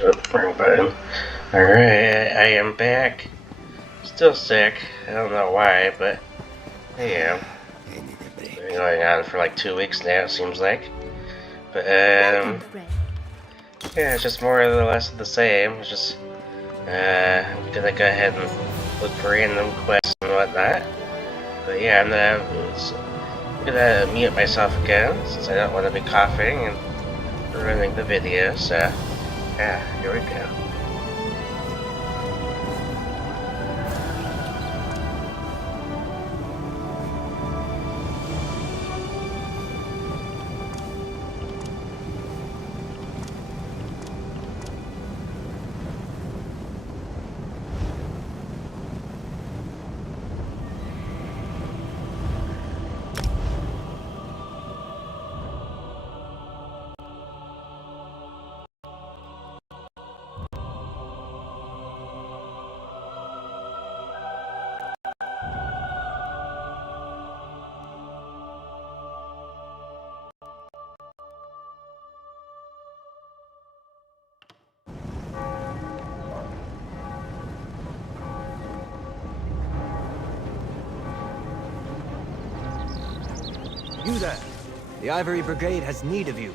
Wrong button. Alright, I am back. Still sick. I don't know why, but I am. Been going on for like 2 weeks now, it seems like. But, Welcome, Fred. yeah, it's just more or less the same. It's just, I'm gonna go ahead and look for random quests and whatnot. But yeah, I'm gonna mute myself again, since I don't want to be coughing and ruining the video, so, yeah, here we go. You there! The Ivory Brigade has need of you.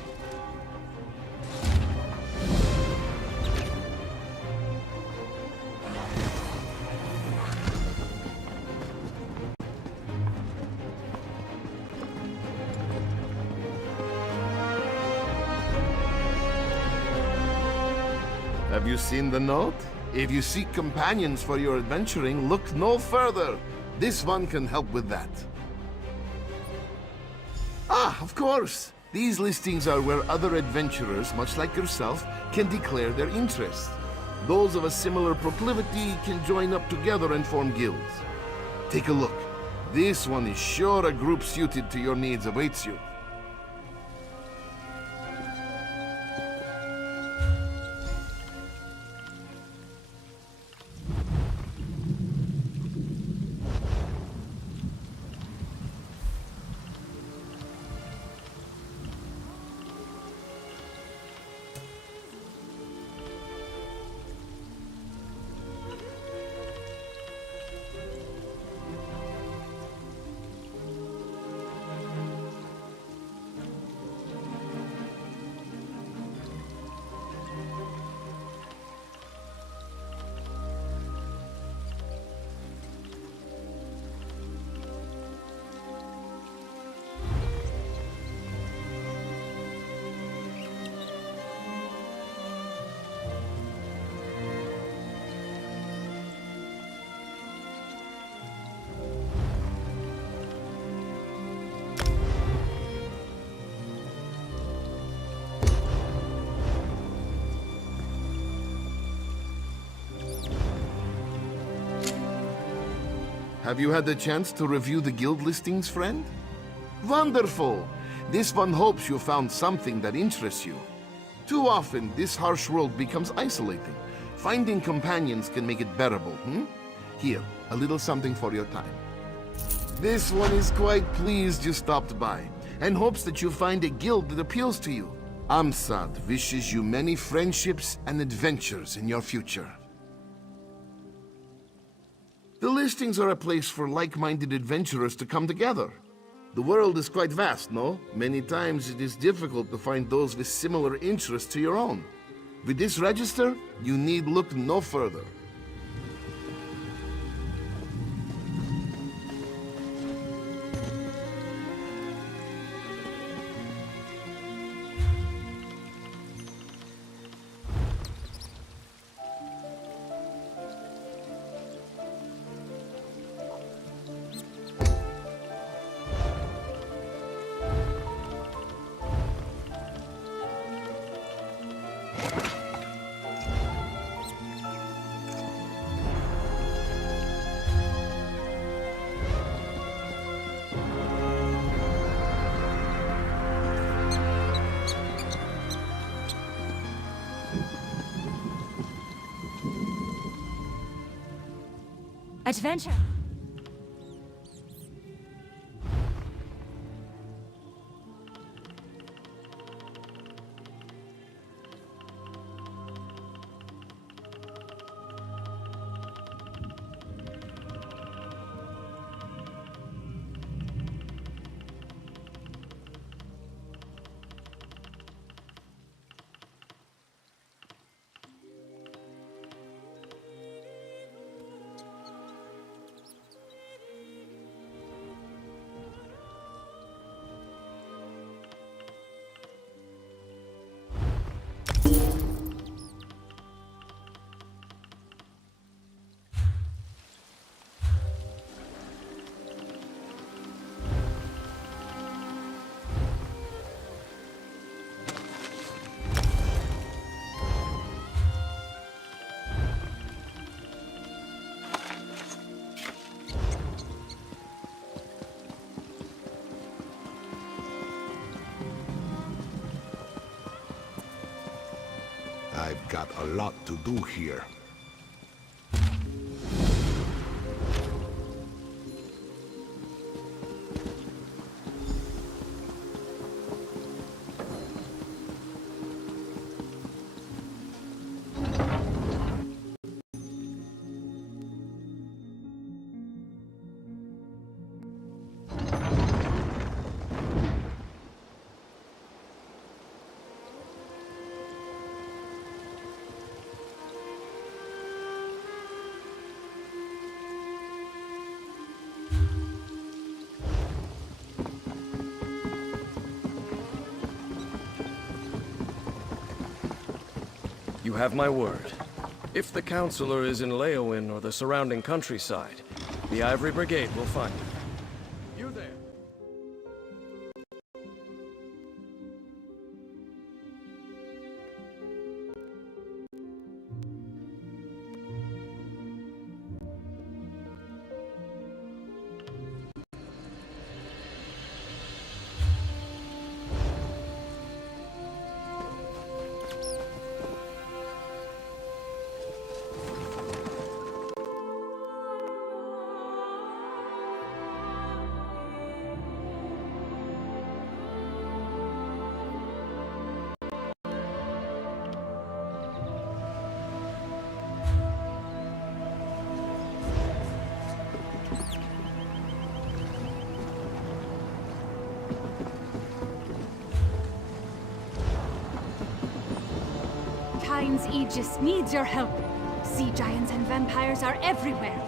Have you seen the note? If you seek companions for your adventuring, look no further. This one can help with that. Ah, of course. These listings are where other adventurers, much like yourself, can declare their interest. Those of a similar proclivity can join up together and form guilds. Take a look. This one is sure a group suited to your needs awaits you. Have you had the chance to review the guild listings, friend? Wonderful! This one hopes you found something that interests you. Too often, this harsh world becomes isolating. Finding companions can make it bearable, Here, a little something for your time. This one is quite pleased you stopped by, and hopes that you find a guild that appeals to you. Amsad wishes you many friendships and adventures in your future. The listings are a place for like-minded adventurers to come together. The world is quite vast, no? Many times it is difficult to find those with similar interests to your own. With this register, you need look no further. Adventure. I've got a lot to do here. You have my word. If the Counselor is in Leowin or the surrounding countryside, the Ivory Brigade will find him. You there? Kyne's Aegis needs your help. Sea giants and vampires are everywhere.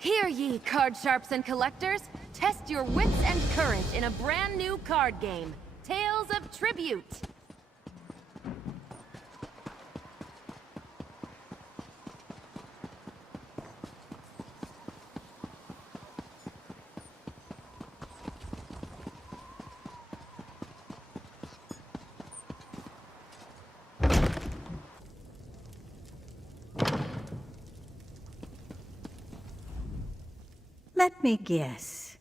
Hear ye, card sharps and collectors! Test your wits and courage in a brand new card game, Tales of Tribute! Let me guess.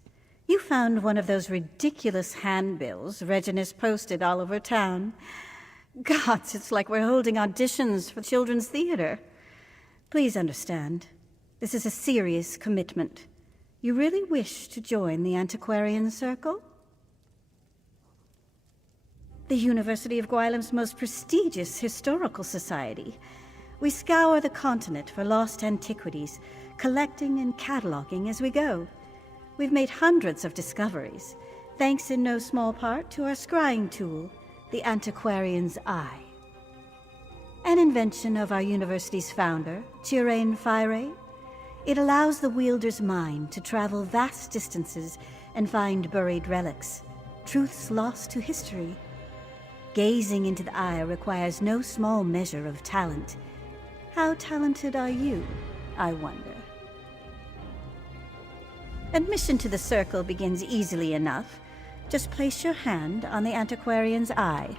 You found one of those ridiculous handbills Reginus posted all over town. Gods, it's like we're holding auditions for children's theater. Please understand, this is a serious commitment. You really wish to join the Antiquarian Circle? The University of Gwylem's most prestigious historical society. We scour the continent for lost antiquities, collecting and cataloging as we go. We've made hundreds of discoveries, thanks in no small part to our scrying tool, the Antiquarian's Eye. An invention of our university's founder, Tiraine Fyre. It allows the wielder's mind to travel vast distances and find buried relics, truths lost to history. Gazing into the eye requires no small measure of talent. How talented are you, I wonder? Admission to the circle begins easily enough. Just place your hand on the antiquarian's eye.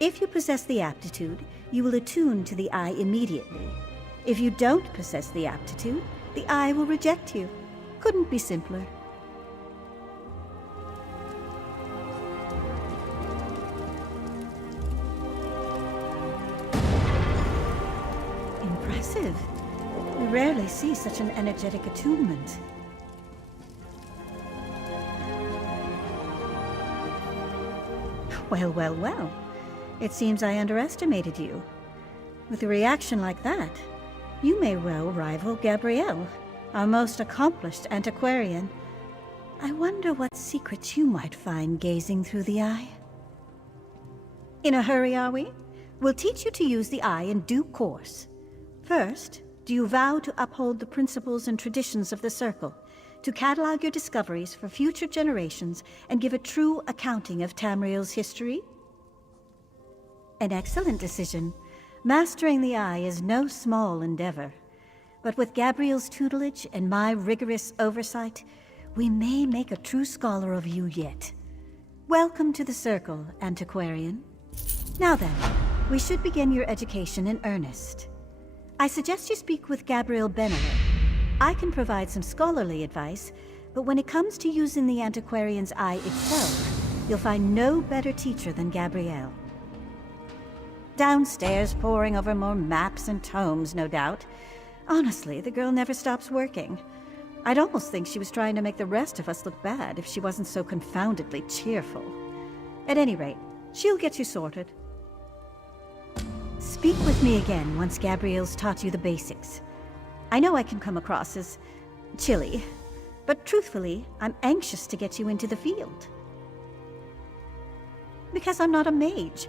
If you possess the aptitude, you will attune to the eye immediately. If you don't possess the aptitude, the eye will reject you. Couldn't be simpler. Impressive. We rarely see such an energetic attunement. Well, well, well. It seems I underestimated you. With a reaction like that, you may well rival Gabrielle, our most accomplished antiquarian. I wonder what secrets you might find gazing through the eye. In a hurry, are we? We'll teach you to use the eye in due course. First, do you vow to uphold the principles and traditions of the Circle, to catalog your discoveries for future generations and give a true accounting of Tamriel's history? An excellent decision. Mastering the eye is no small endeavor. But with Gabriel's tutelage and my rigorous oversight, we may make a true scholar of you yet. Welcome to the Circle, antiquarian. Now then, we should begin your education in earnest. I suggest you speak with Gabriel Benneler. I can provide some scholarly advice, but when it comes to using the antiquarian's eye itself, you'll find no better teacher than Gabrielle. Downstairs, poring over more maps and tomes, no doubt. Honestly, the girl never stops working. I'd almost think she was trying to make the rest of us look bad if she wasn't so confoundedly cheerful. At any rate, she'll get you sorted. Speak with me again once Gabrielle's taught you the basics. I know I can come across as chilly, but truthfully, I'm anxious to get you into the field. Because I'm not a mage.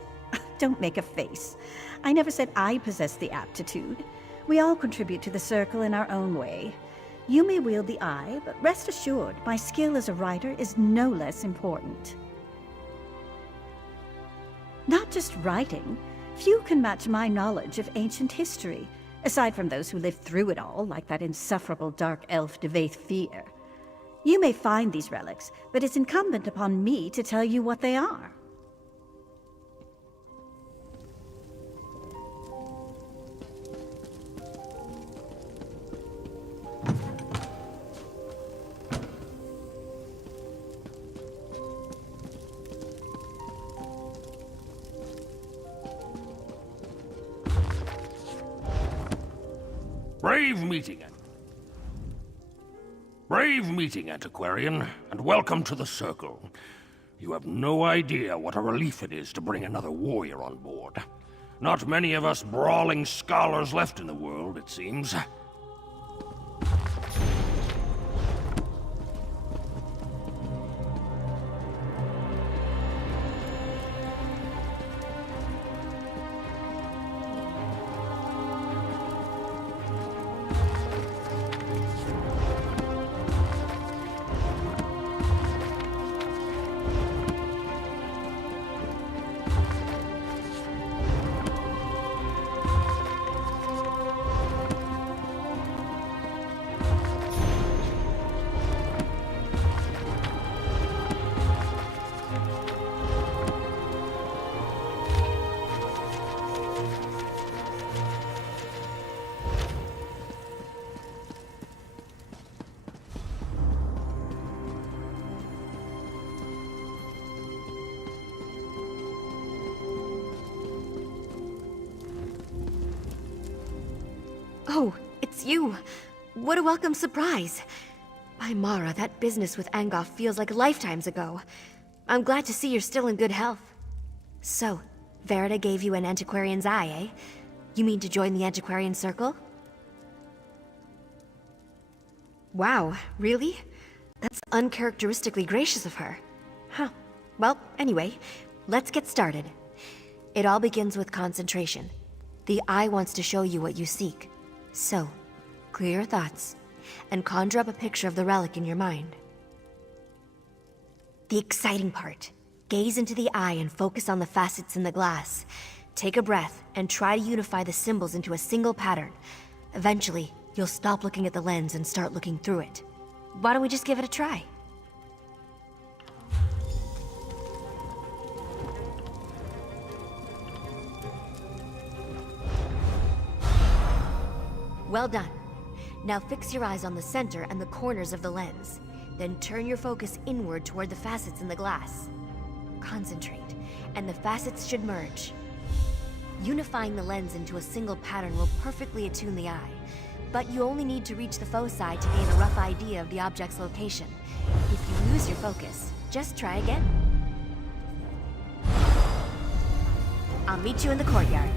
Don't make a face. I never said I possess the aptitude. We all contribute to the Circle in our own way. You may wield the eye, but rest assured, my skill as a writer is no less important. Not just writing. Few can match my knowledge of ancient history, aside from those who lived through it all, like that insufferable dark elf Devaith Fear. You may find these relics, but it's incumbent upon me to tell you what they are. Brave meeting, antiquarian, and welcome to the Circle. You have no idea what a relief it is to bring another warrior on board. Not many of us brawling scholars left in the world, it seems. Oh, it's you. What a welcome surprise. By Mara, that business with Angoff feels like lifetimes ago. I'm glad to see you're still in good health. So, Verida gave you an antiquarian's eye, eh? You mean to join the Antiquarian Circle? Wow, really? That's uncharacteristically gracious of her. Huh. Well, anyway, let's get started. It all begins with concentration. The eye wants to show you what you seek. So, clear your thoughts, and conjure up a picture of the relic in your mind. The exciting part. Gaze into the eye and focus on the facets in the glass. Take a breath and try to unify the symbols into a single pattern. Eventually, you'll stop looking at the lens and start looking through it. why don't we just give it a try? Well done. Now fix your eyes on the center and the corners of the lens. Then turn your focus inward toward the facets in the glass. Concentrate, and the facets should merge. Unifying the lens into a single pattern will perfectly attune the eye, but you only need to reach the foci to gain a rough idea of the object's location. If you lose your focus, just try again. I'll meet you in the courtyard.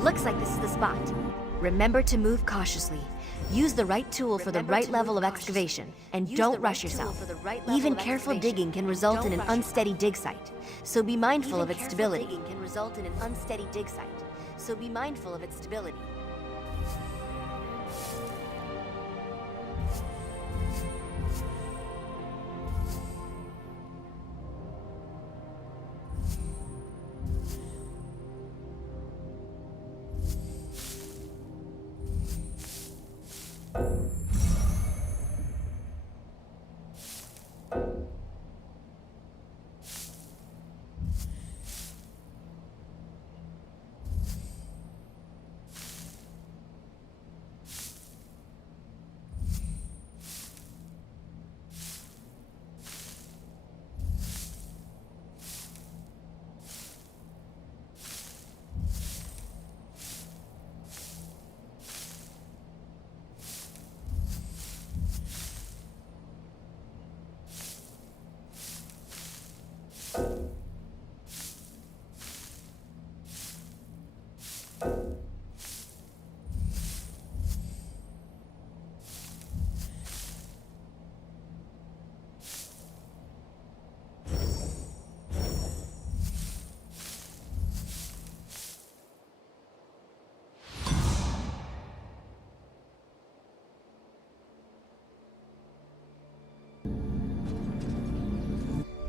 Looks like this is the spot. Remember to move cautiously. Use the right tool for the right level of excavation, and don't rush yourself. Even careful digging can result in an unsteady dig site, so be mindful of its stability.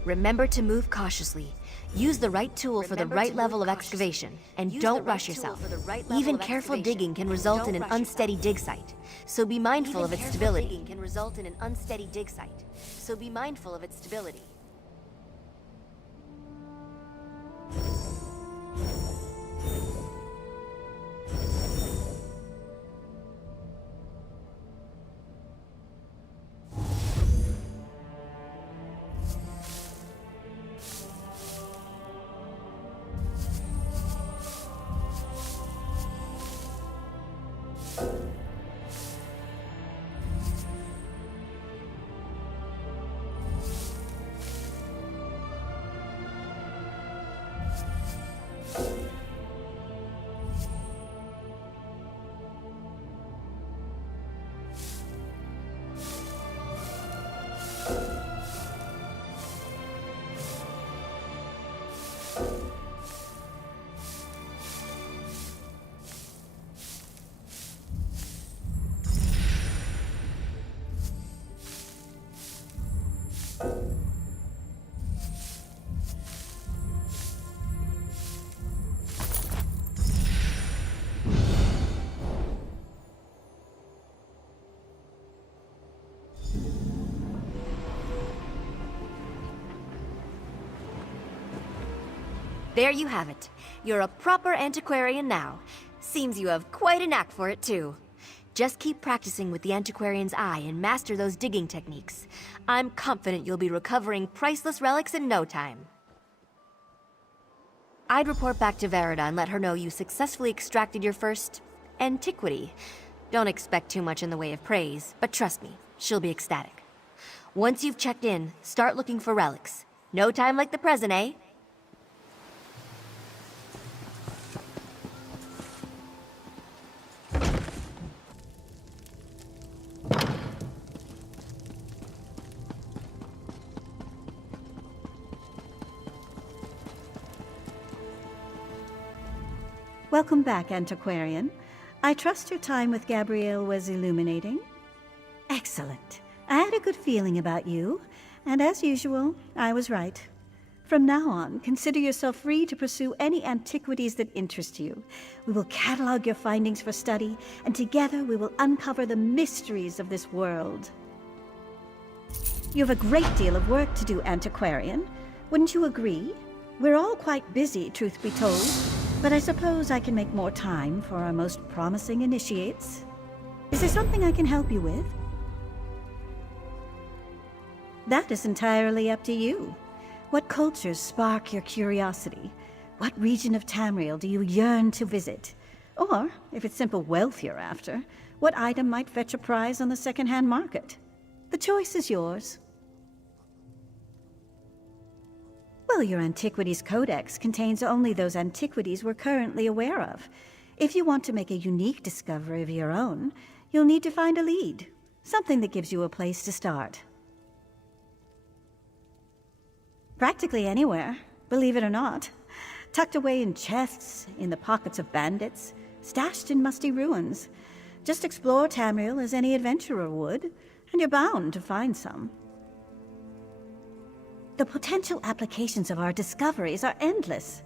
Remember to move cautiously. Use the right tool for the right level of excavation, and don't rush yourself. Even careful digging can result in an unsteady dig site, so be mindful of its stability. There you have it. You're a proper antiquarian now. Seems you have quite a knack for it, too. Just keep practicing with the antiquarian's eye and master those digging techniques. I'm confident you'll be recovering priceless relics in no time. I'd report back to Verida and let her know you successfully extracted your first antiquity. Don't expect too much in the way of praise, but trust me, she'll be ecstatic. Once you've checked in, start looking for relics. No time like the present, eh? Welcome back, Antiquarian. I trust your time with Gabrielle was illuminating. Excellent. I had a good feeling about you, and as usual, I was right. From now on, consider yourself free to pursue any antiquities that interest you. We will catalog your findings for study, and together we will uncover the mysteries of this world. You have a great deal of work to do, Antiquarian. Wouldn't you agree? We're all quite busy, truth be told, but I suppose I can make more time for our most promising initiates. Is there something I can help you with? That is entirely up to you. What cultures spark your curiosity? What region of Tamriel do you yearn to visit? Or, if it's simple wealth you're after, what item might fetch a prize on the second-hand market? The choice is yours. Well, your Antiquities Codex contains only those antiquities we're currently aware of. If you want to make a unique discovery of your own, you'll need to find a lead. Something that gives you a place to start. Practically anywhere, believe it or not. Tucked away in chests, in the pockets of bandits, stashed in musty ruins. Just explore Tamriel as any adventurer would, and you're bound to find some. The potential applications of our discoveries are endless.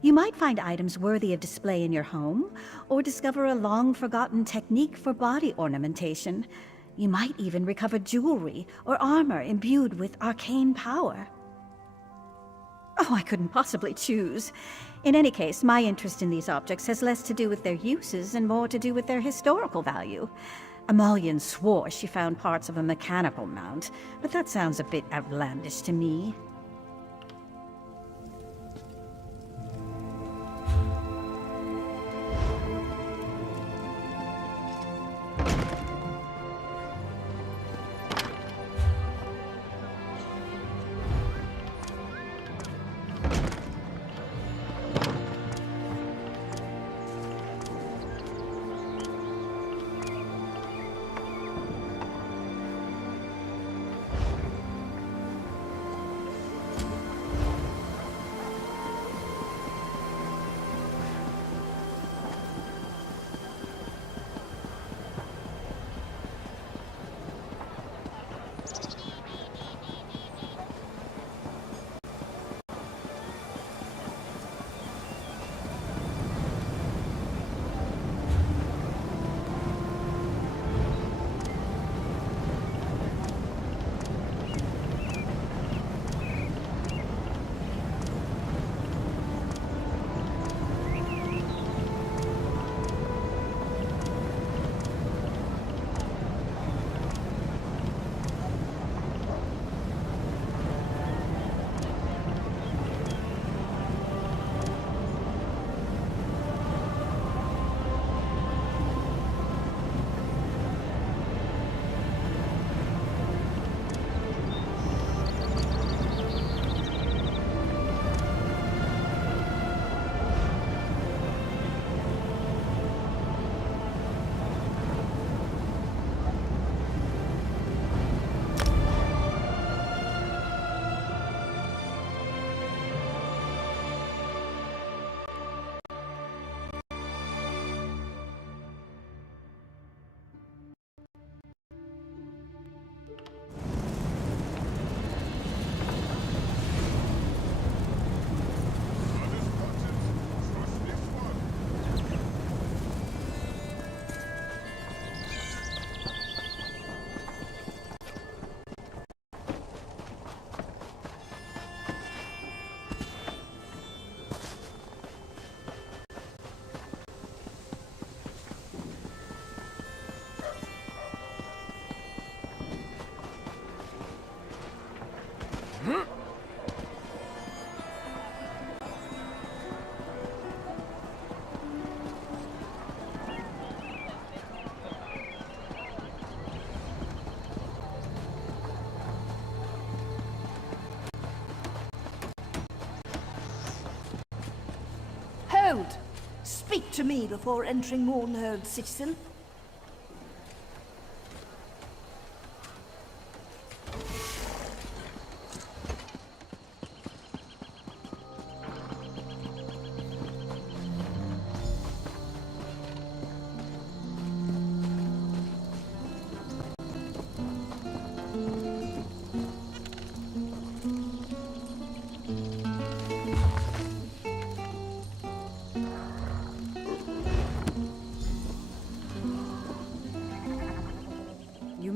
You might find items worthy of display in your home, or discover a long-forgotten technique for body ornamentation. You might even recover jewelry or armor imbued with arcane power. Oh, I couldn't possibly choose. In any case, my interest in these objects has less to do with their uses and more to do with their historical value. Amalian swore she found parts of a mechanical mount, but that sounds a bit outlandish to me. Hold! Speak to me before entering Mournhold, citizen.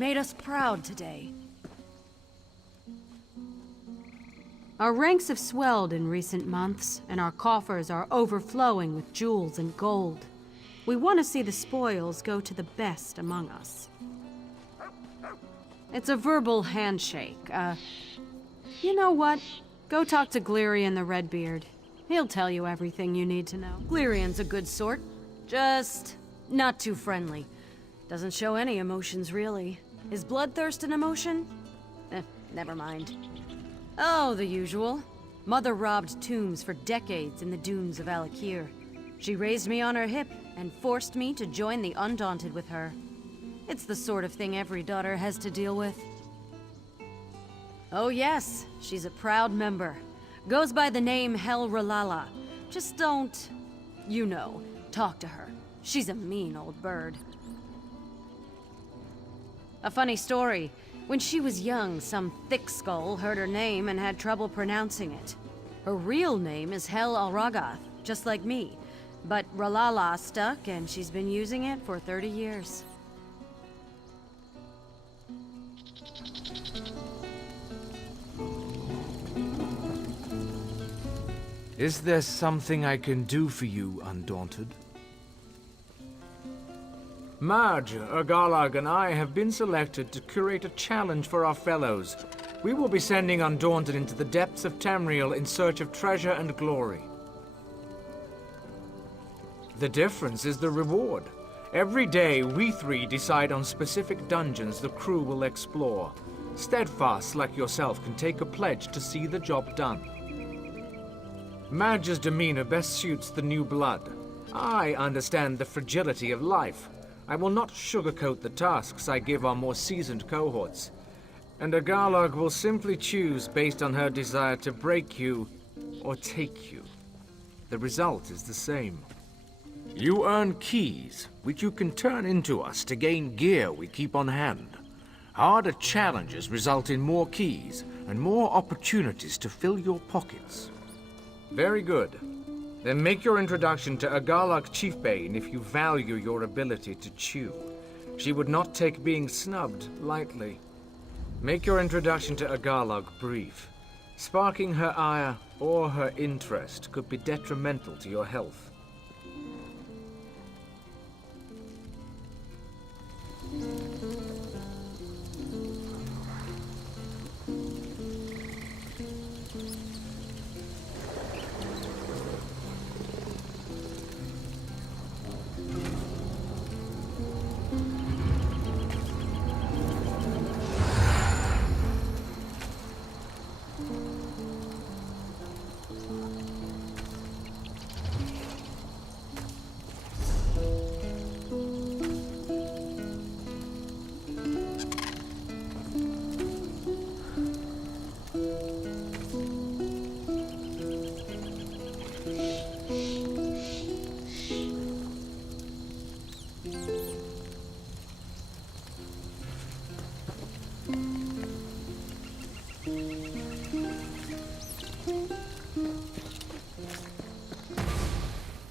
made us proud today. Our ranks have swelled in recent months, and our coffers are overflowing with jewels and gold. We want to see the spoils go to the best among us. It's a verbal handshake. You know what? Go talk to Glirian the Redbeard. He'll tell you everything you need to know. Glirian's a good sort. Just not too friendly. Doesn't show any emotions, really. Is bloodthirst an emotion? Never mind. Oh, the usual. Mother robbed tombs for decades in the dunes of Alakir. She raised me on her hip and forced me to join the Undaunted with her. It's the sort of thing every daughter has to deal with. Oh yes, she's a proud member. Goes by the name Hel Ralala. Just don't, you know, talk to her. She's a mean old bird. A funny story. When she was young, some thick skull heard her name and had trouble pronouncing it. Her real name is Hel Alragath, just like me. But Ralala stuck, and she's been using it for 30 years. Is there something I can do for you, Undaunted? Marge, Urgalag, and I have been selected to curate a challenge for our fellows. We will be sending Undaunted into the depths of Tamriel in search of treasure and glory. The difference is the reward. Every day, we three decide on specific dungeons the crew will explore. Steadfast like yourself can take a pledge to see the job done. Marge's demeanor best suits the new blood. I understand the fragility of life. I will not sugarcoat the tasks I give our more seasoned cohorts. And Urgalag will simply choose based on her desire to break you or take you. The result is the same. You earn keys, which you can turn into us to gain gear we keep on hand. Harder challenges result in more keys and more opportunities to fill your pockets. Very good. Then make your introduction to Urgalag Chiefbane if you value your ability to chew. She would not take being snubbed lightly. Make your introduction to Urgalag brief. Sparking her ire or her interest could be detrimental to your health.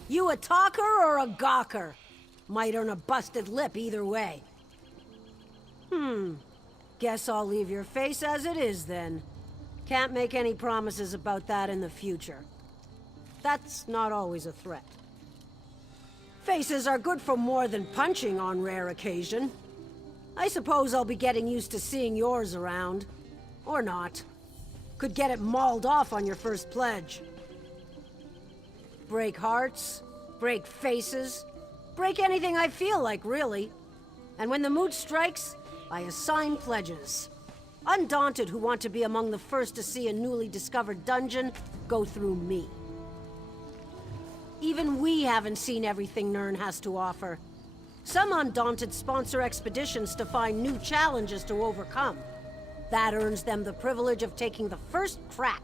You a talker or a gawker? Might earn a busted lip either way. Guess I'll leave your face as it is then. Can't make any promises about that in the future. That's not always a threat. Faces are good for more than punching on rare occasion. I suppose I'll be getting used to seeing yours around. Or not. Could get it mauled off on your first pledge. Break hearts, break faces, break anything I feel like, really. And when the mood strikes, I assign pledges. Undaunted who want to be among the first to see a newly discovered dungeon go through me. Even we haven't seen everything Nirn has to offer. Some Undaunted sponsor expeditions to find new challenges to overcome. That earns them the privilege of taking the first crack.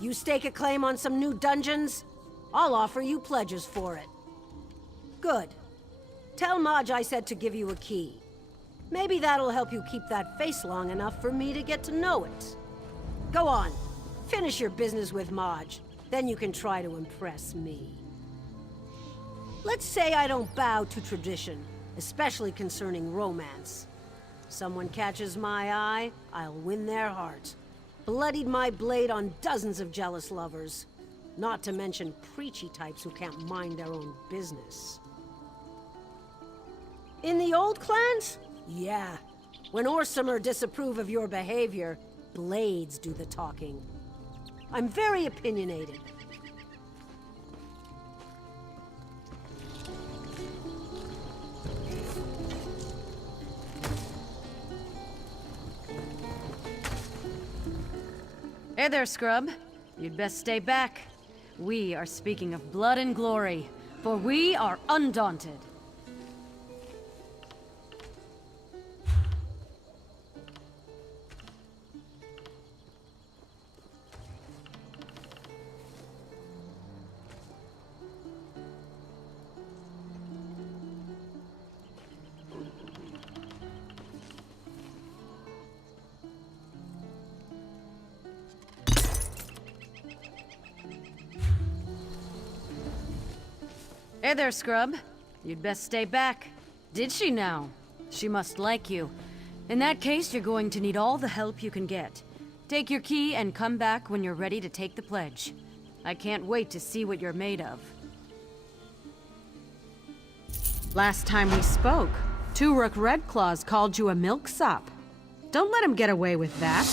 You stake a claim on some new dungeons, I'll offer you pledges for it. Good. Tell Marge I said to give you a key. Maybe that'll help you keep that face long enough for me to get to know it. Go on. Finish your business with Marge. Then you can try to impress me. Let's say I don't bow to tradition, especially concerning romance. Someone catches my eye, I'll win their heart. Bloodied my blade on dozens of jealous lovers. Not to mention preachy types who can't mind their own business. In the old clans? Yeah. When Orsimer disapprove of your behavior, blades do the talking. I'm very opinionated. Hey there, scrub. You'd best stay back. We are speaking of blood and glory, for we are undaunted. Hey there, scrub. You'd best stay back. Did she now? She must like you. In that case, you're going to need all the help you can get. Take your key and come back when you're ready to take the pledge. I can't wait to see what you're made of. Last time we spoke, Turok Redclaws called you a milksop. Don't let him get away with that.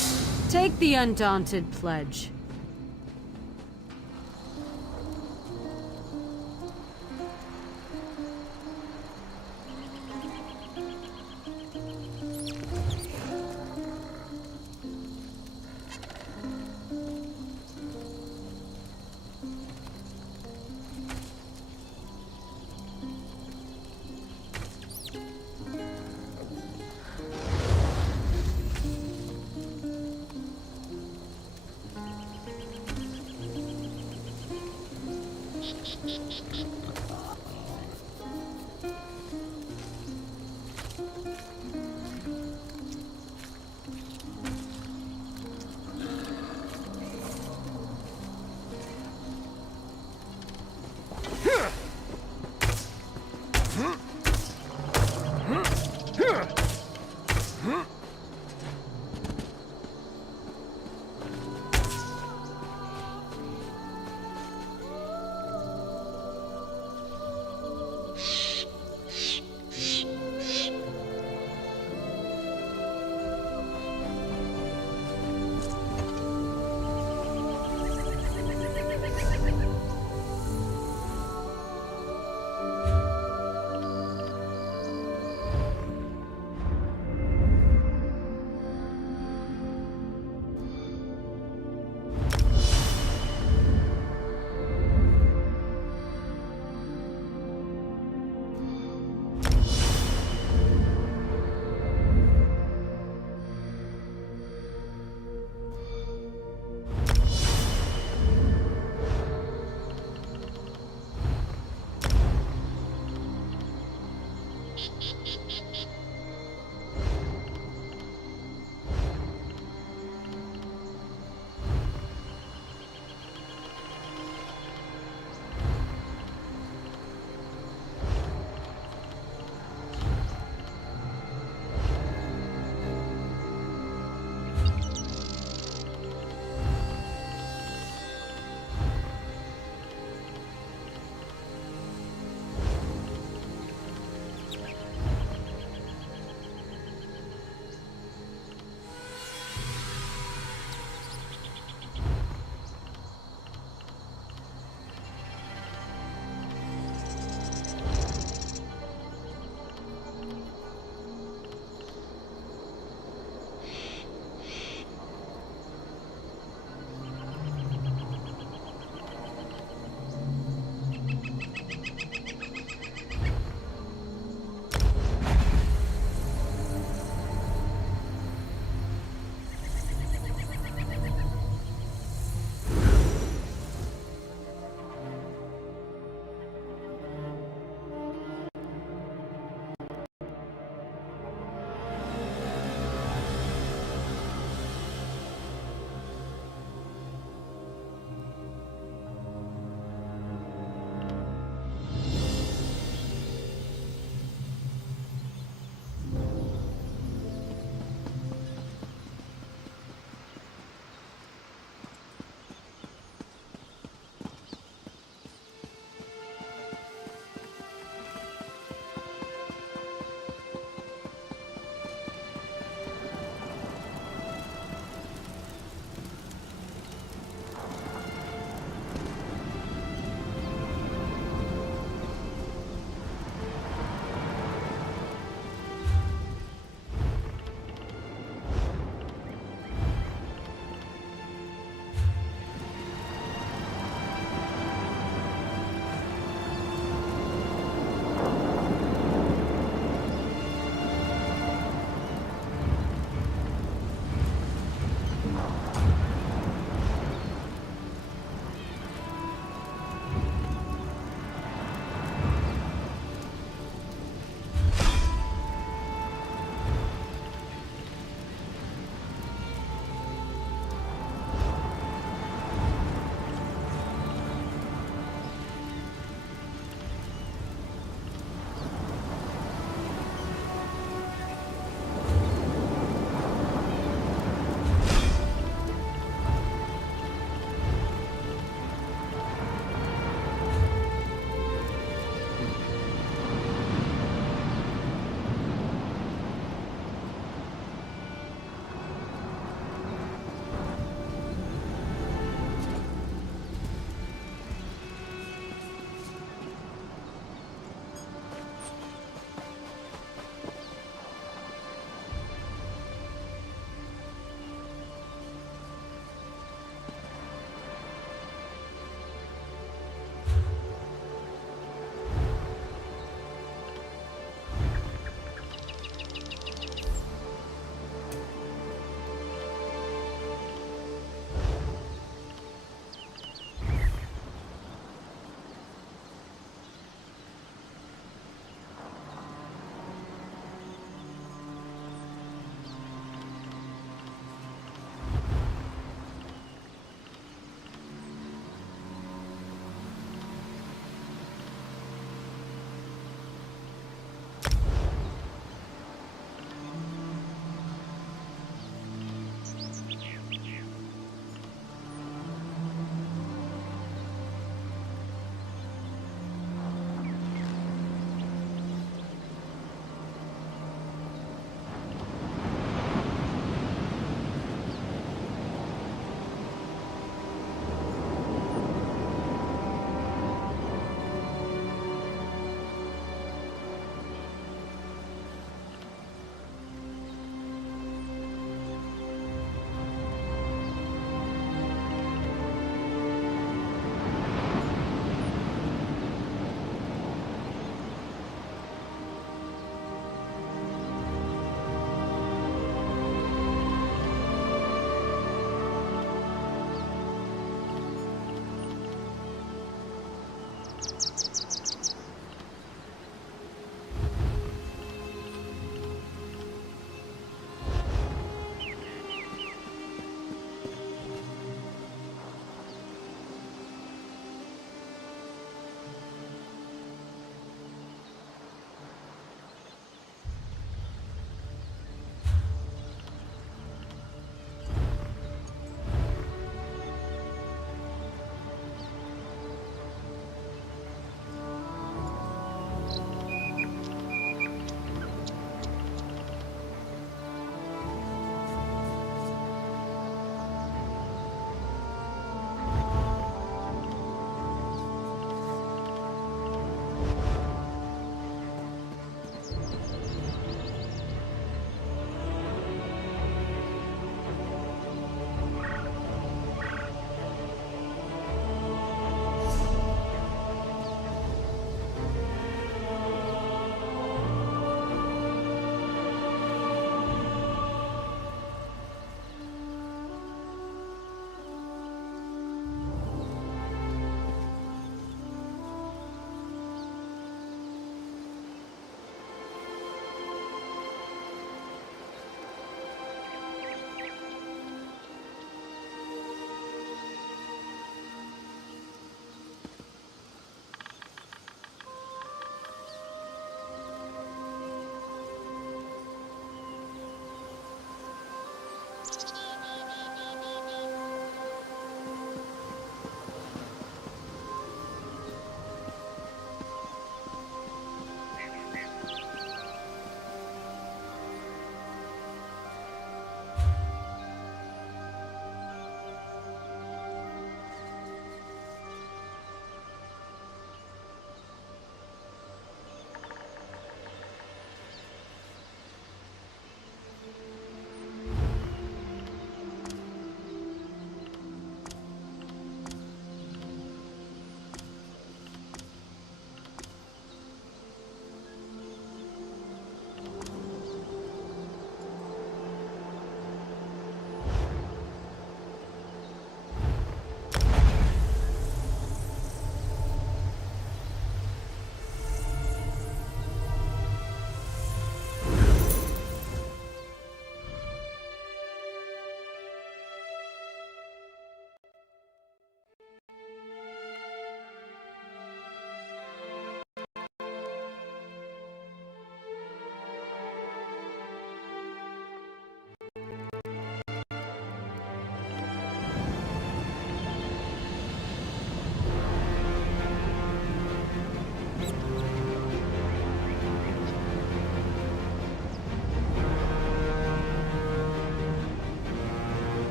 Take the Undaunted pledge.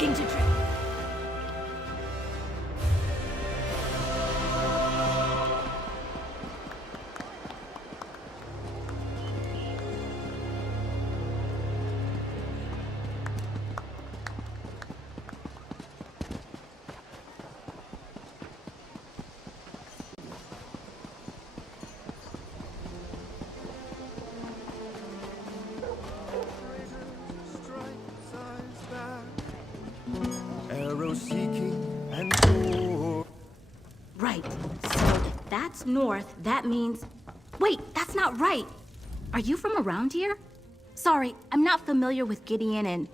looking to trick. Arrow seeking and door. Right. So if that's north, that means... Wait, that's not right. Are you from around here? Sorry, I'm not familiar with Gideon and...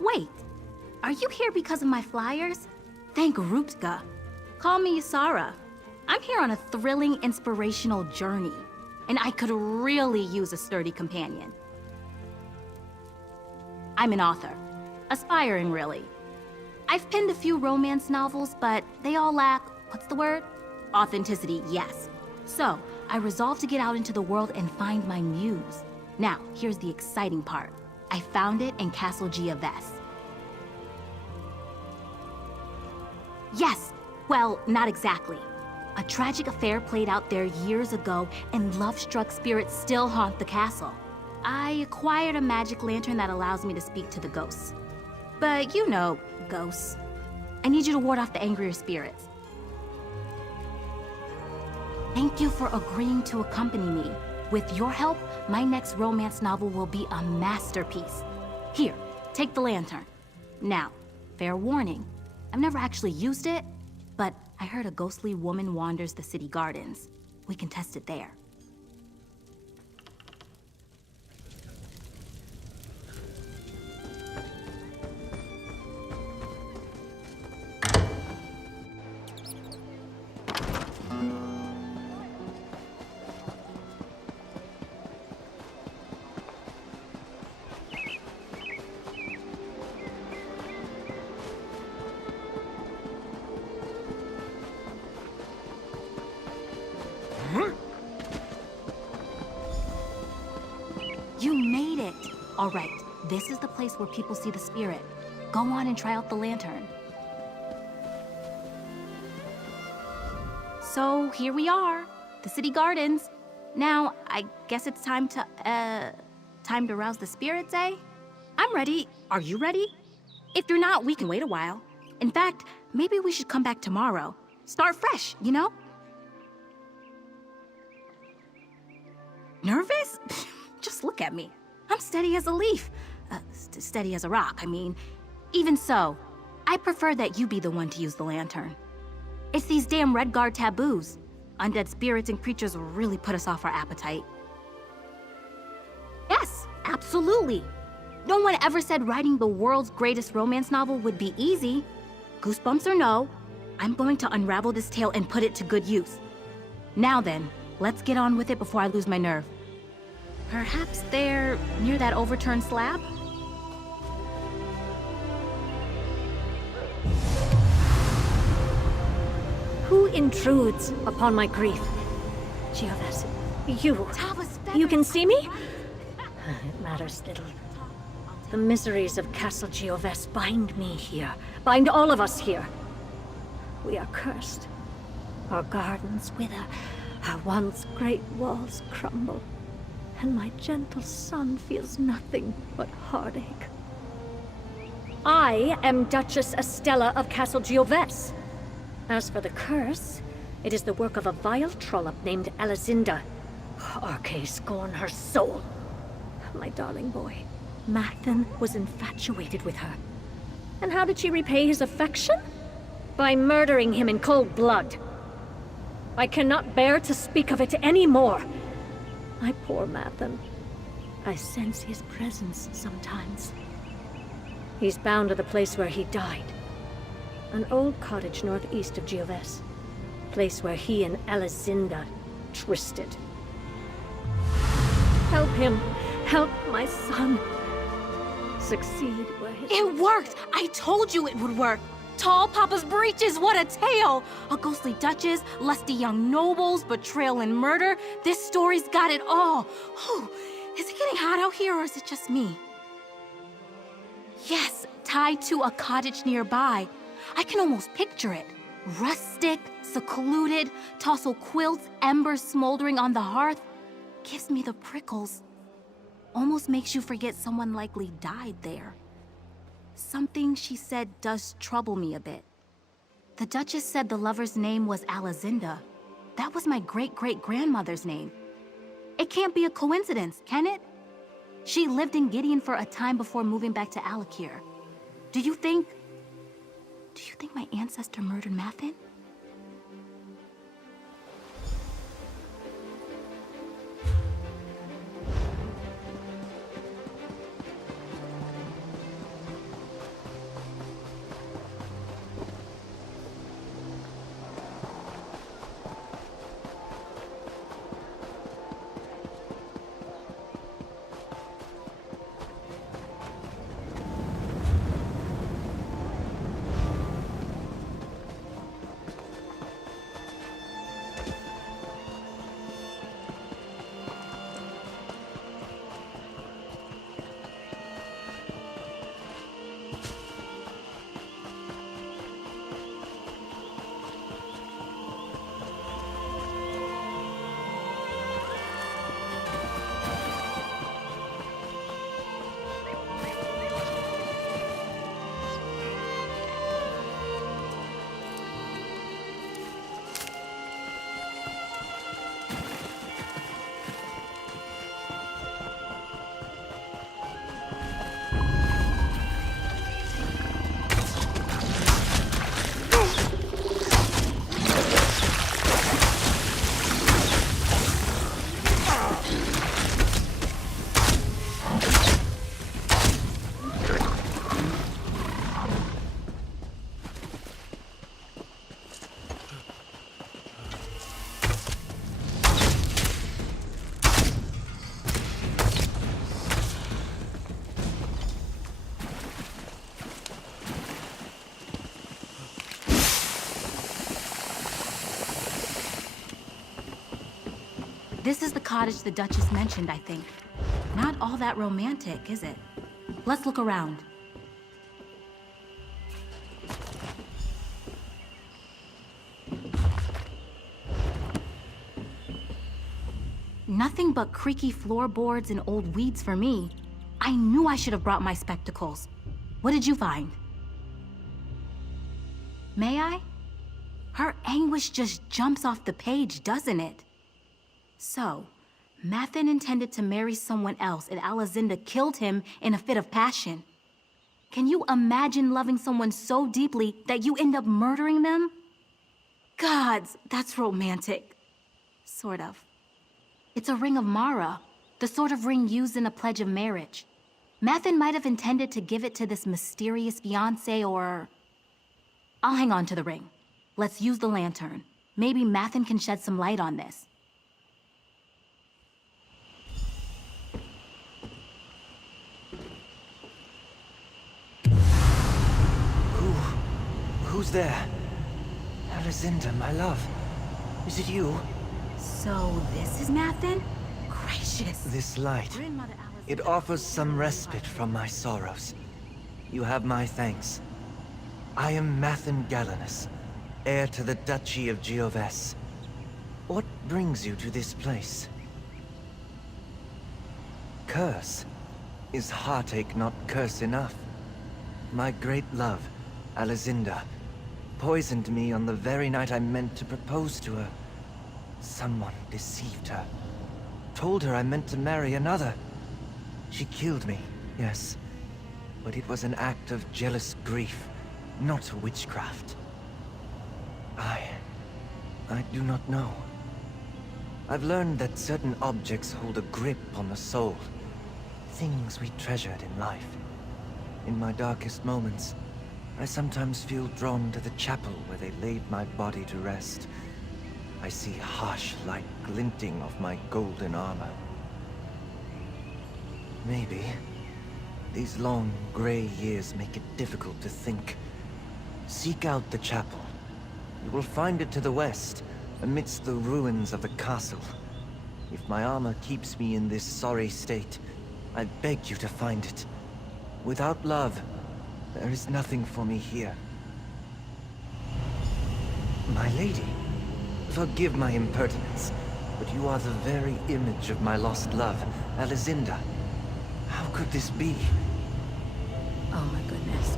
Wait, are you here because of my flyers? Thank Ruptka. Call me Ysara. I'm here on a thrilling, inspirational journey, and I could really use a sturdy companion. I'm an author. Aspiring, really. I've penned a few romance novels, but they all lack, what's the word? Authenticity, yes. So, I resolved to get out into the world and find my muse. Now, here's the exciting part. I found it in Castle Geovese. Yes, well, not exactly. A tragic affair played out there years ago, and love-struck spirits still haunt the castle. I acquired a magic lantern that allows me to speak to the ghosts. But you know, ghosts. I need you to ward off the angrier spirits. Thank you for agreeing to accompany me. With your help, my next romance novel will be a masterpiece. Here, take the lantern. Now, fair warning, I've never actually used it, but I heard a ghostly woman wanders the city gardens. We can test it there. You made it! All right, this is the place where people see the spirit. Go on and try out the lantern. So, here we are, the city gardens. Now, I guess it's time to rouse the spirits, eh? I'm ready. Are you ready? If you're not, we can wait a while. In fact, maybe we should come back tomorrow. Start fresh, you know? Nervous? Just look at me. I'm steady as a leaf. Steady as a rock, I mean. Even so, I prefer that you be the one to use the lantern. It's these damn Redguard taboos. Undead spirits and creatures really put us off our appetite. Yes, absolutely. No one ever said writing the world's greatest romance novel would be easy. Goosebumps or no, I'm going to unravel this tale and put it to good use. Now then, let's get on with it before I lose my nerve. Perhaps they're near that overturned slab? Who intrudes upon my grief? Geovese, you. You can see me? It matters little. The miseries of Castle Geovese bind me here, bind all of us here. We are cursed. Our gardens wither, our once great walls crumble, and my gentle son feels nothing but heartache. I am Duchess Estella of Castle Geovese. As for the curse, it is the work of a vile trollop named Elizinda. Arche scorn her soul. My darling boy, Mathen was infatuated with her. And how did she repay his affection? By murdering him in cold blood. I cannot bear to speak of it anymore. My poor Mathen. I sense his presence sometimes. He's bound to the place where he died. An old cottage northeast of Geovese. Place where he and Elizinda trysted. Help him. Help my son. Succeed where his... It worked! I told you it would work! Tall Papa's breeches, what a tale! A ghostly duchess, lusty young nobles, betrayal and murder. This story's got it all. Is it getting hot out here or is it just me? Yes, tied to a cottage nearby. I can almost picture it. Rustic, secluded, tassel quilts, embers smoldering on the hearth. Gives me the prickles. Almost makes you forget someone likely died there. Something she said does trouble me a bit. The Duchess said the lover's name was Alazinda. That was my great-great-grandmother's name. It can't be a coincidence, can it? She lived in Gideon for a time before moving back to Alakir. Do you think my ancestor murdered Mathin? This is the cottage the Duchess mentioned, I think. Not all that romantic, is it? Let's look around. Nothing but creaky floorboards and old weeds for me. I knew I should have brought my spectacles. What did you find? May I? Her anguish just jumps off the page, doesn't it? So, Mathin intended to marry someone else and Alazinda killed him in a fit of passion. Can you imagine loving someone so deeply that you end up murdering them? Gods, that's romantic. Sort of. It's a ring of Mara, the sort of ring used in a pledge of marriage. Mathin might have intended to give it to this mysterious fiancé or... I'll hang on to the ring. Let's use the lantern. Maybe Mathin can shed some light on this. Who's there? Alazinda, my love. Is it you? So this is Mathin? Gracious. This light. It offers some respite from my sorrows. You have my thanks. I am Mathin Galenus, heir to the Duchy of Gioves. What brings you to this place? Curse? Is heartache not curse enough? My great love, Alazinda, poisoned me on the very night I meant to propose to her. Someone deceived her. Told her I meant to marry another. She killed me, yes. But it was an act of jealous grief, not witchcraft. I do not know. I've learned that certain objects hold a grip on the soul. Things we treasured in life. In my darkest moments, I sometimes feel drawn to the chapel where they laid my body to rest. I see harsh light glinting off my golden armor. Maybe these long, gray years make it difficult to think. Seek out the chapel. You will find it to the west, amidst the ruins of the castle. If my armor keeps me in this sorry state, I beg you to find it. Without love, There is nothing for me here. My lady, forgive my impertinence, but you are the very image of my lost love, Alizinda. How could this be? Oh my goodness.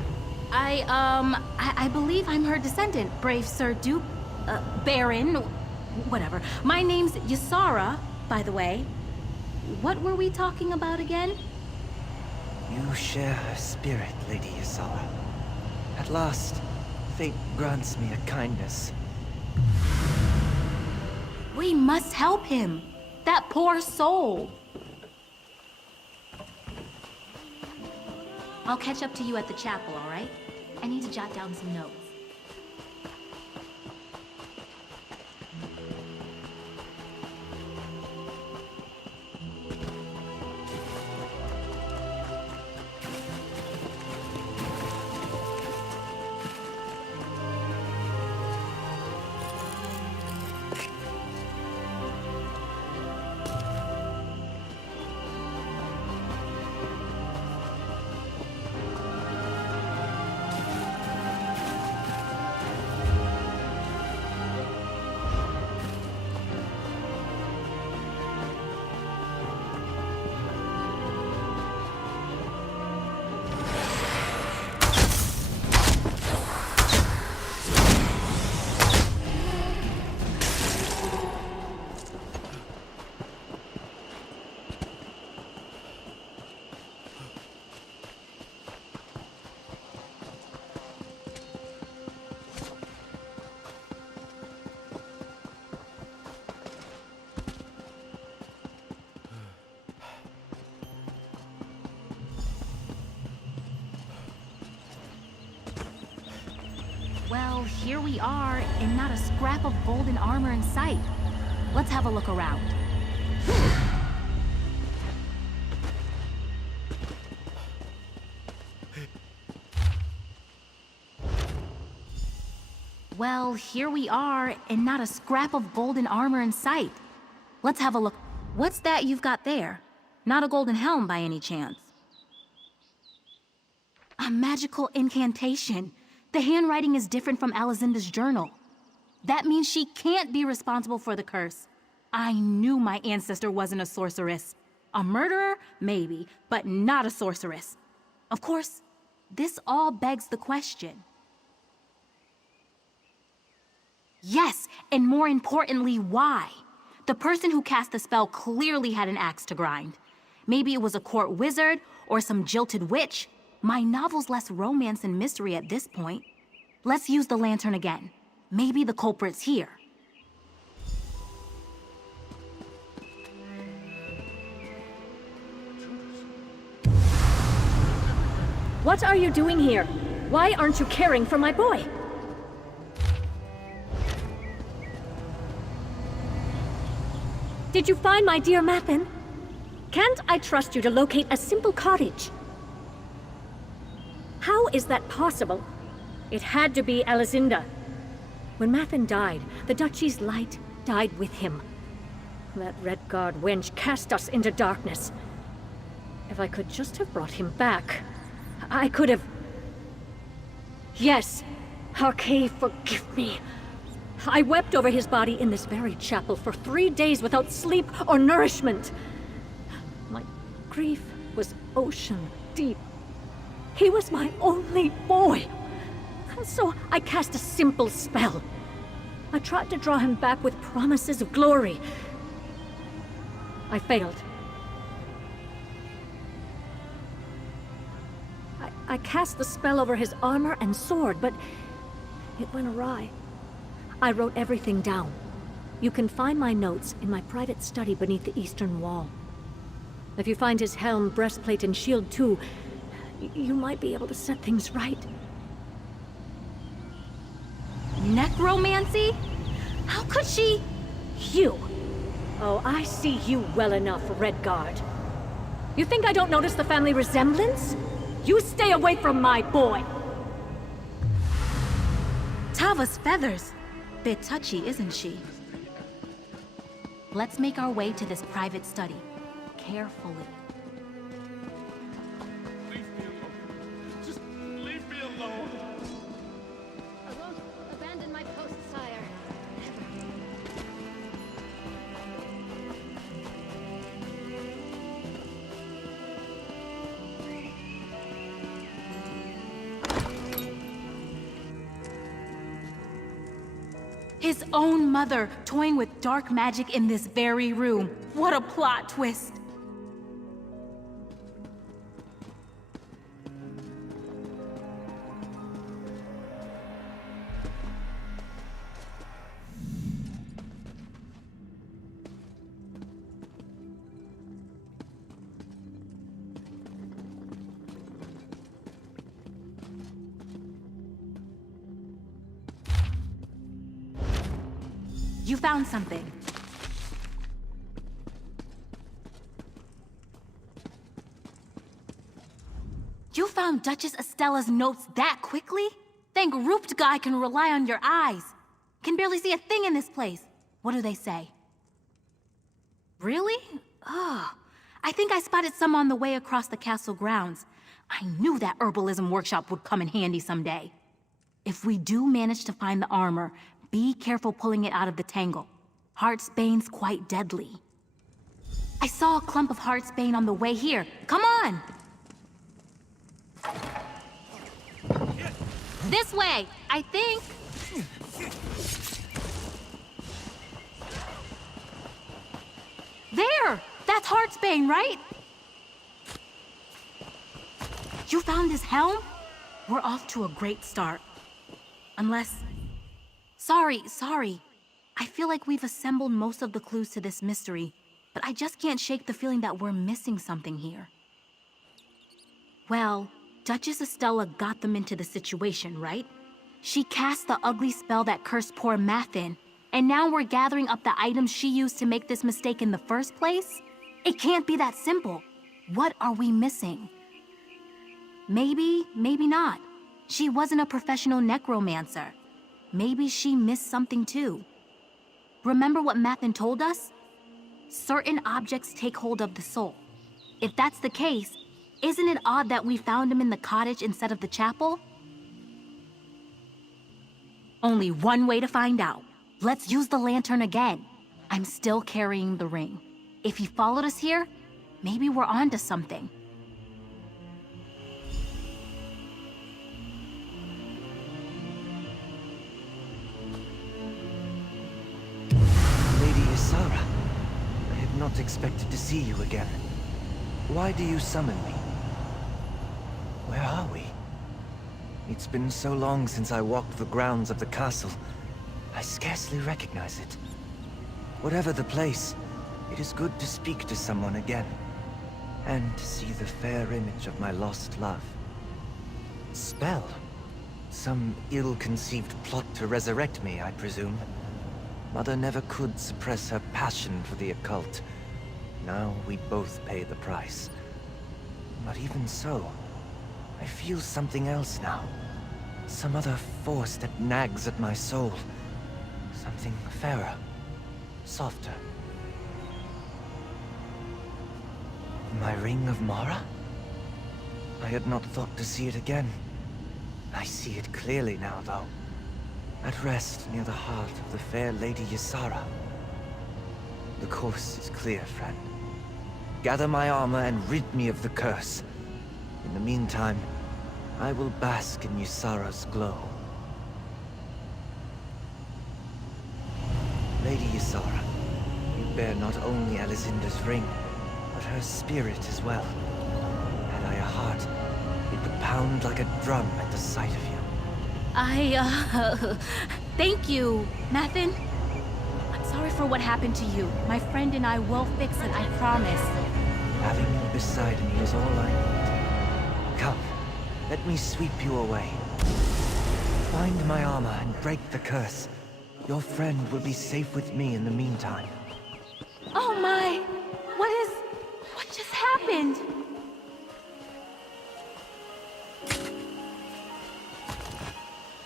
I believe I'm her descendant, brave Sir Duke, Baron, whatever. My name's Ysara, by the way. What were we talking about again? You share her spirit, Lady Ysara. At last, fate grants me a kindness. We must help him. That poor soul. I'll catch up to you at the chapel, all right? I need to jot down some notes. Well, here we are, and not a scrap of golden armor in sight. Let's have a look around. Well, here we are, and not a scrap of golden armor in sight. Let's have a look. What's that you've got there? Not a golden helm by any chance. A magical incantation. The handwriting is different from Alizinda's journal. That means she can't be responsible for the curse. I knew my ancestor wasn't a sorceress. A murderer? Maybe, but not a sorceress. Of course, this all begs the question. Yes, and more importantly, why? The person who cast the spell clearly had an axe to grind. Maybe it was a court wizard or some jilted witch. My novel's less romance and mystery at this point. Let's use the lantern again. Maybe the culprit's here. What are you doing here? Why aren't you caring for my boy? Did you find my dear Mappin? Can't I trust you to locate a simple cottage? How is that possible? It had to be Alizinda. When Mappin died, the Duchy's light died with him. That Redguard wench cast us into darkness. If I could just have brought him back, I could have... Yes, Arkay, forgive me. I wept over his body in this very chapel for 3 days without sleep or nourishment. My grief was ocean deep. He was my only boy. So I cast a simple spell. I tried to draw him back with promises of glory. I failed. I cast the spell over his armor and sword, but it went awry. I wrote everything down. You can find my notes in my private study beneath the eastern wall. If you find his helm, breastplate, and shield too, you might be able to set things right. Necromancy? How could she? You. Oh, I see you well enough, Redguard. You think I don't notice the family resemblance? You stay away from my boy! Tava's feathers. Bit touchy, isn't she? Let's make our way to this private study. Carefully. Leave me alone. Just leave me His own mother toying with dark magic in this very room. What a plot twist. You found something. You found Duchess Estella's notes that quickly? Thank Rooped Guy can rely on your eyes. Can barely see a thing in this place. What do they say? Really? Oh, I think I spotted some on the way across the castle grounds. I knew that herbalism workshop would come in handy someday. If we do manage to find the armor, be careful pulling it out of the tangle. Heartsbane's quite deadly. I saw a clump of Heartsbane on the way here. Come on! This way, I think. There! That's Heartsbane, right? You found his helm? We're off to a great start. Unless... Sorry. I feel like we've assembled most of the clues to this mystery, but I just can't shake the feeling that we're missing something here. Well, Duchess Estella got them into the situation, right? She cast the ugly spell that cursed poor Mathin, and now we're gathering up the items she used to make this mistake in the first place? It can't be that simple. What are we missing? Maybe not. She wasn't a professional necromancer. Maybe she missed something too. Remember what Mathin told us? Certain objects take hold of the soul. If that's the case, isn't it odd that we found him in the cottage instead of the chapel? Only one way to find out. Let's use the lantern again. I'm still carrying the ring. If he followed us here, maybe we're onto something. Lady Ysara, I had not expected to see you again. Why do you summon me? Where are we? It's been so long since I walked the grounds of the castle. I scarcely recognize it. Whatever the place, it is good to speak to someone again, and to see the fair image of my lost love. Spell? Some ill-conceived plot to resurrect me, I presume. Mother never could suppress her passion for the occult. Now we both pay the price. But even so, I feel something else now. Some other force that nags at my soul. Something fairer, softer. My Ring of Mara? I had not thought to see it again. I see it clearly now, though. At rest near the heart of the fair Lady Ysara. The course is clear, friend. Gather my armor and rid me of the curse. In the meantime, I will bask in Ysara's glow. Lady Ysara, you bear not only Alizinda's ring, but her spirit as well. Had I a heart, it would pound like a drum at the sight of you. Thank you, Mathin. I'm sorry for what happened to you. My friend and I will fix it, I promise. Having you beside me is all I need. Come, let me sweep you away. Find my armor and break the curse. Your friend will be safe with me in the meantime. Oh my! What just happened?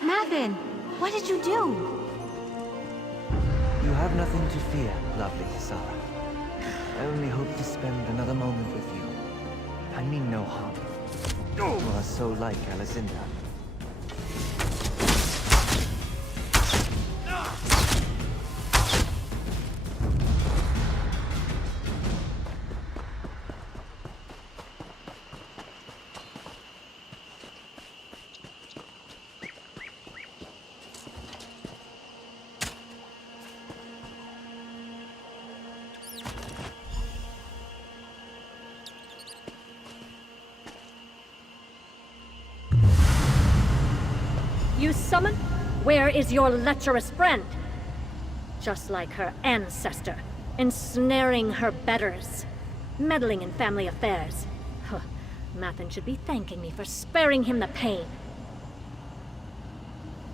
Mathin, what did you do? You have nothing to fear, lovely Ysara. I only hope to spend another moment with you. I mean no harm. You are so like Alizinda. you summon? Where is your lecherous friend? Just like her ancestor, ensnaring her betters, meddling in family affairs. Huh. Mathen should be thanking me for sparing him the pain.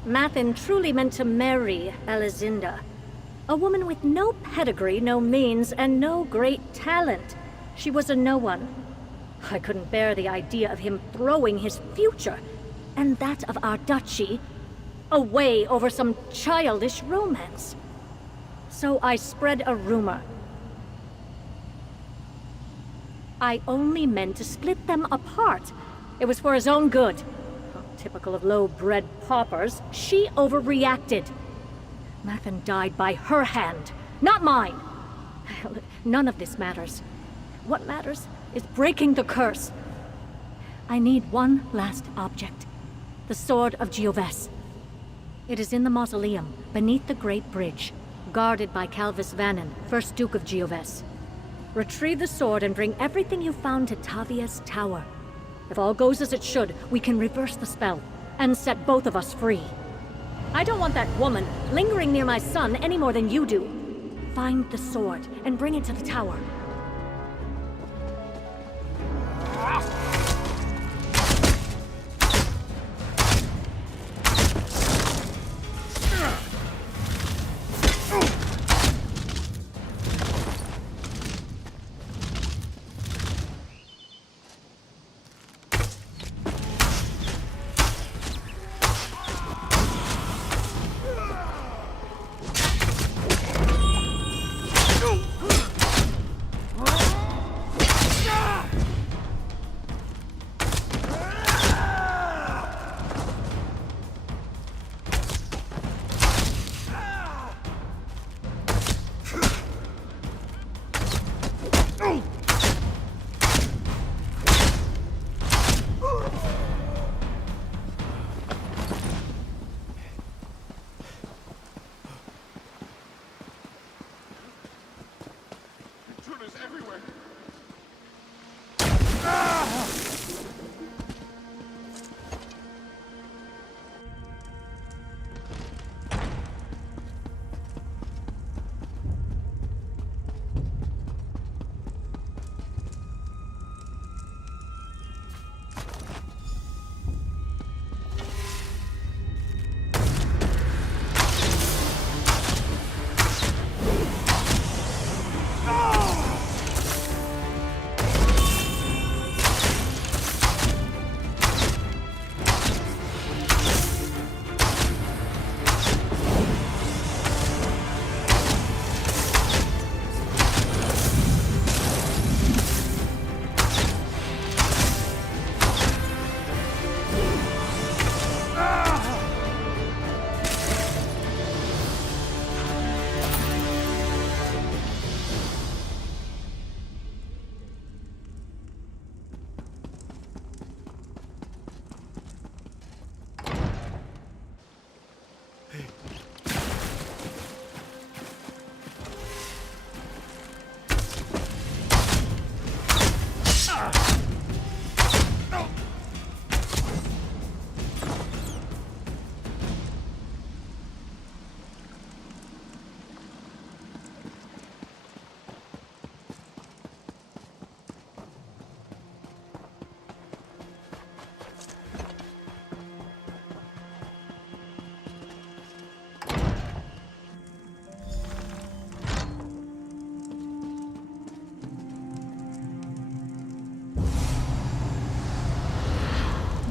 Mathen truly meant to marry Elizinda. A woman with no pedigree, no means, and no great talent. She was a no one. I couldn't bear the idea of him throwing his future, and that of our duchy, away over some childish romance. So I spread a rumor. I only meant to split them apart. It was for his own good. Typical of low-bred paupers, she overreacted. Mathen died by her hand, not mine. None of this matters. What matters is breaking the curse. I need one last object. The Sword of Gioves. It is in the mausoleum, beneath the Great Bridge, guarded by Calvis Vannon, 1st Duke of Gioves. Retrieve the sword and bring everything you found to Tavia's tower. If all goes as it should, we can reverse the spell, and set both of us free. I don't want that woman lingering near my son any more than you do. Find the sword, and bring it to the tower.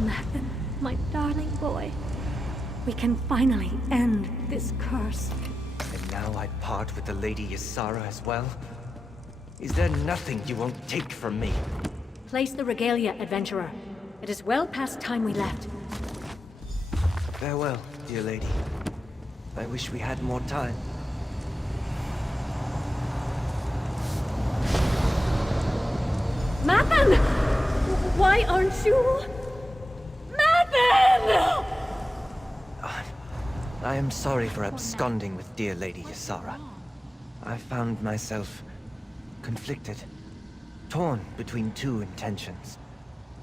Mathen, my darling boy. We can finally end this curse. And now I part with the Lady Ysara as well? Is there nothing you won't take from me? Place the regalia, adventurer. It is well past time we left. Farewell, dear lady. I wish we had more time. Mathen! Why aren't you... Mathen! I am sorry for absconding with dear Lady Ysara. I found myself conflicted, torn between two intentions.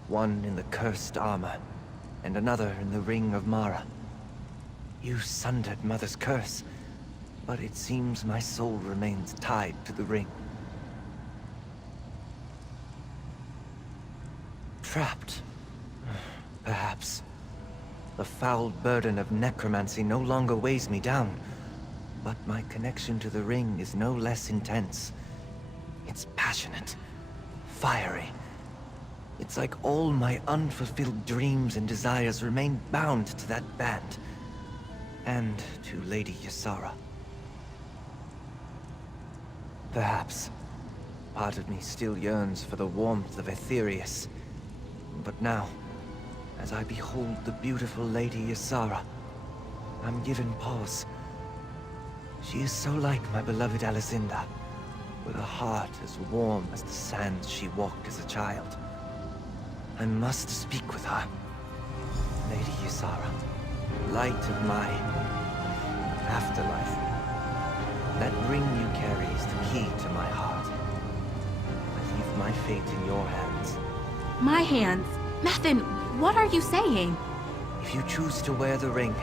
One in the cursed armor, and another in the Ring of Mara. You sundered Mother's curse, but it seems my soul remains tied to the ring. Trapped, perhaps. The foul burden of necromancy no longer weighs me down, but my connection to the ring is no less intense. It's passionate, fiery. It's like all my unfulfilled dreams and desires remain bound to that band. And to Lady Ysara. Perhaps, part of me still yearns for the warmth of Aetherius. But now, as I behold the beautiful Lady Ysara, I'm given pause. She is so like my beloved Alizinda, with a heart as warm as the sands she walked as a child. I must speak with her. Lady Ysara, light of my afterlife. That ring you carry is the key to my heart. I leave my fate in your hands. My hands? Mathen, what are you saying? If you choose to wear the ring,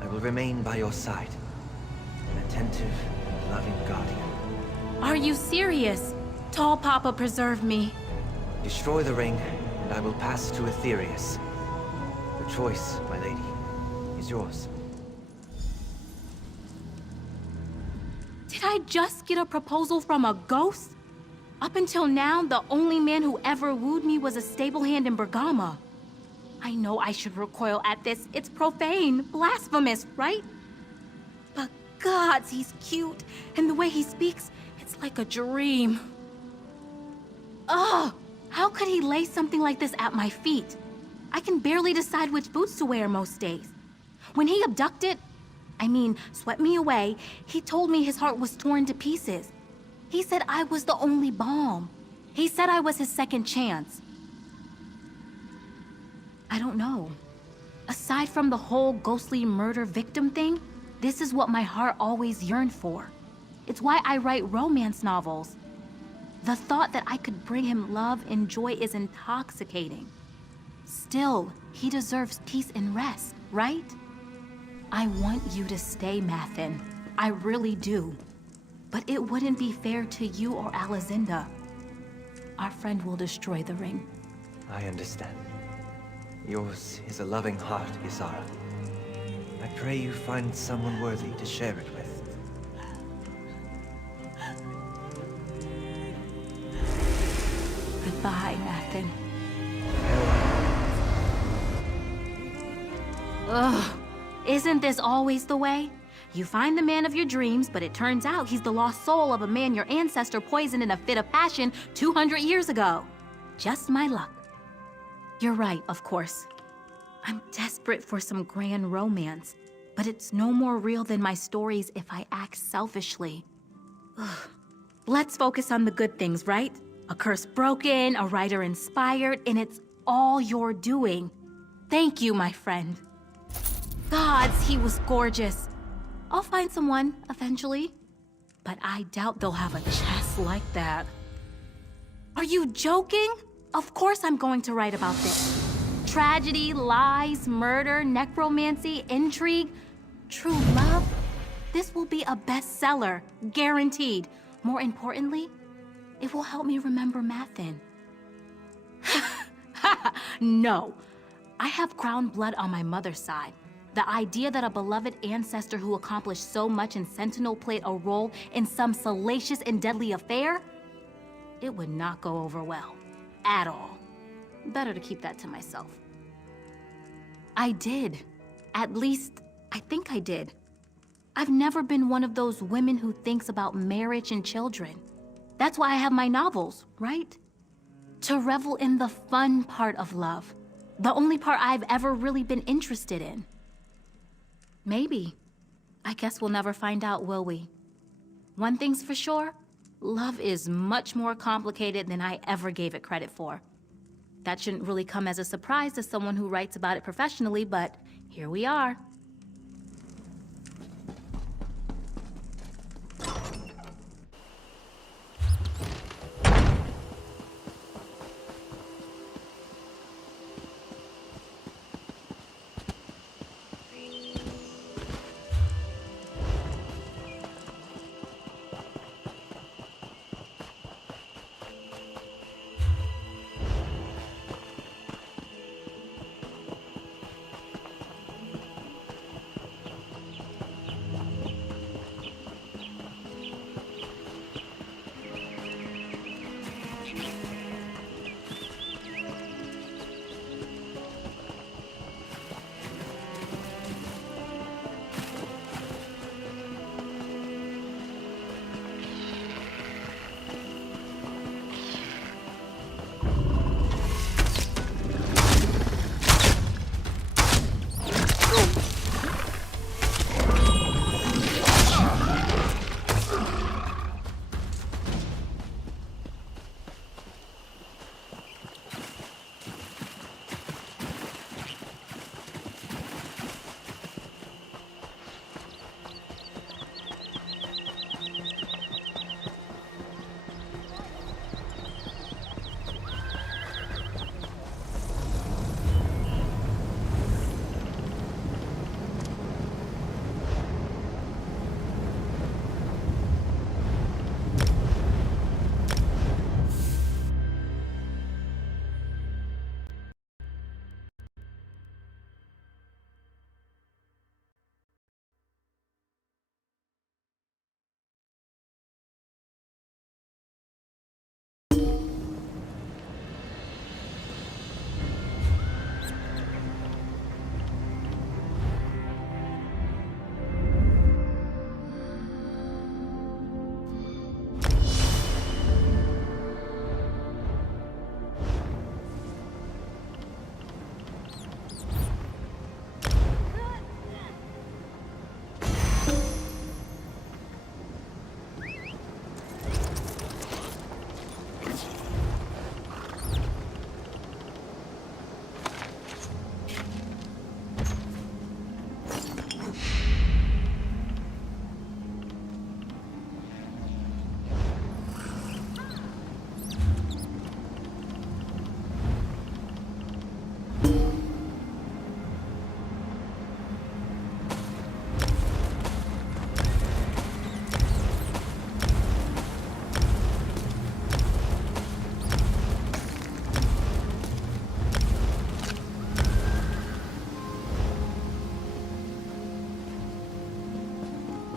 I will remain by your side. An attentive and loving guardian. Are you serious? Tall Papa, preserve me. Destroy the ring, and I will pass to Aetherius. The choice, my lady, is yours. Did I just get a proposal from a ghost? Up until now, the only man who ever wooed me was a stable hand in Bergama. I know I should recoil at this. It's profane, blasphemous, right? But gods, he's cute, and the way he speaks, it's like a dream. Ugh! How could he lay something like this at my feet? I can barely decide which boots to wear most days. When he swept me away, he told me his heart was torn to pieces. He said I was the only balm. He said I was his second chance. I don't know. Aside from the whole ghostly murder victim thing, this is what my heart always yearned for. It's why I write romance novels. The thought that I could bring him love and joy is intoxicating. Still, he deserves peace and rest, right? I want you to stay, Mathen. I really do. But it wouldn't be fair to you or Alizinda. Our friend will destroy the ring. I understand. Yours is a loving heart, Ysara. I pray you find someone worthy to share it with. Goodbye, Mathen. Ugh. Isn't this always the way? You find the man of your dreams, but it turns out he's the lost soul of a man your ancestor poisoned in a fit of passion 200 years ago. Just my luck. You're right, of course. I'm desperate for some grand romance, but it's no more real than my stories if I act selfishly. Ugh. Let's focus on the good things, right? A curse broken, a writer inspired, and it's all your doing. Thank you, my friend. Gods, he was gorgeous. I'll find someone, eventually. But I doubt they'll have a chest like that. Are you joking? Of course I'm going to write about this. Tragedy, lies, murder, necromancy, intrigue, true love. This will be a bestseller, guaranteed. More importantly, it will help me remember Mathen. No, I have crown blood on my mother's side. The idea that a beloved ancestor who accomplished so much in Sentinel played a role in some salacious and deadly affair? It would not go over well. At all. Better to keep that to myself. I did. At least, I think I did. I've never been one of those women who thinks about marriage and children. That's why I have my novels, right? To revel in the fun part of love. The only part I've ever really been interested in. Maybe. I guess we'll never find out, will we? One thing's for sure, love is much more complicated than I ever gave it credit for. That shouldn't really come as a surprise to someone who writes about it professionally, but here we are.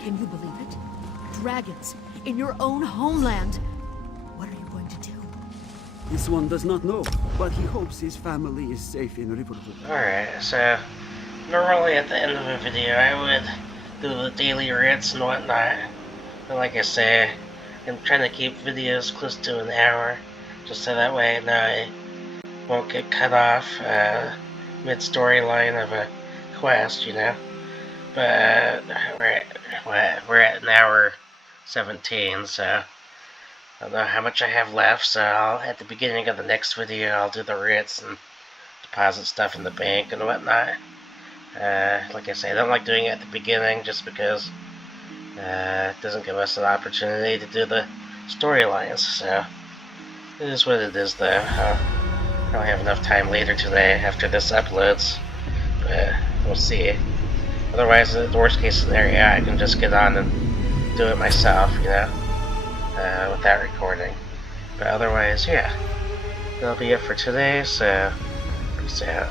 Can you believe it? Dragons in your own homeland. What are you going to do? This one does not know, but he hopes his family is safe in Riverwood. Alright, so normally at the end of a video I would do the daily writs and whatnot. But like I say, I'm trying to keep videos close to an hour, just so that way I won't get cut off mid-storyline of a quest, you know. But we're at an hour 17, so I don't know how much I have left. So at the beginning of the next video, I'll do the writs and deposit stuff in the bank and whatnot. Like I say, I don't like doing it at the beginning just because it doesn't give us an opportunity to do the storylines. So it is what it is, though. I'll probably have enough time later today after this uploads, but we'll see. Otherwise, the worst case scenario, I can just get on and do it myself, you know, without recording. But otherwise, yeah, that'll be it for today, so peace out.